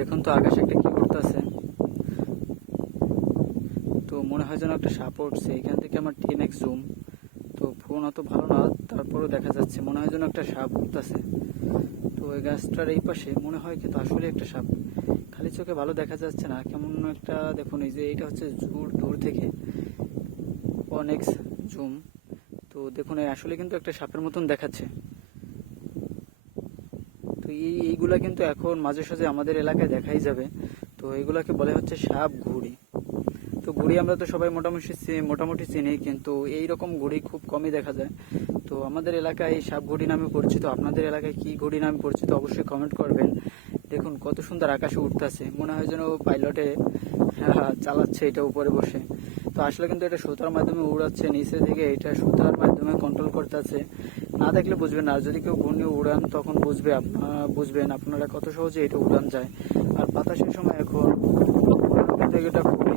দেখুন তো আকাশে একটা কি উঠতেছে তো মনে হয় যেন একটা সাপ উঠছে। এখান থেকে আমার টেন এক্স জুম তো ফোন অত ভালো না, তারপরেও দেখা যাচ্ছে মনে হয় যেন একটা সাপ উঠতেছে। তো ওই গাছটার এই পাশে মনে হয় কিন্তু আসলে একটা সাপ। খালি চোখে ভালো দেখা যাচ্ছে না। কেমন একটা দেখুন, এই যে এটা হচ্ছে দূর দূর থেকে অনেক জুম তো দেখুন আসলে কিন্তু একটা সাপের মতন দেখাচ্ছে। এই এইগুলা কিন্তু এখন মাঝে সাঝে আমাদের এলাকায় দেখাই যাবে। তো এগুলাকে বলে হচ্ছে সাপ ঘুড়ি তো ঘুড়ি আমরা তো সবাই মোটামুটি মোটামুটি চিনি কিন্তু এই রকম ঘুড়ি খুব কমই দেখা যায়। তো আমাদের এলাকায় এই সাপ ঘুড়ি নামে পরিচিত, আপনাদের এলাকায় কি ঘুড়ি নামে পরিচিত অবশ্যই কমেন্ট করবেন। দেখুন, কত সুন্দর আকাশে উঠতেছে মনে হয় যেন পাইলটে চালাচ্ছে এটা উপরে বসে। তো আসলে কিন্তু এটা সুতার মাধ্যমে উড়াচ্ছে, নিচে থেকে এটা সুতার মাধ্যমে কন্ট্রোল করতেছে। না দেখলে বুঝবেন না। আর যদি কেউ ঘূর্ণি উড়ান, তখন বুঝবে আপনারা বুঝবেন আপনারা কত সহজে এটা উড়ান যায়। আর বাতাসের সময় এখন এটা খুবই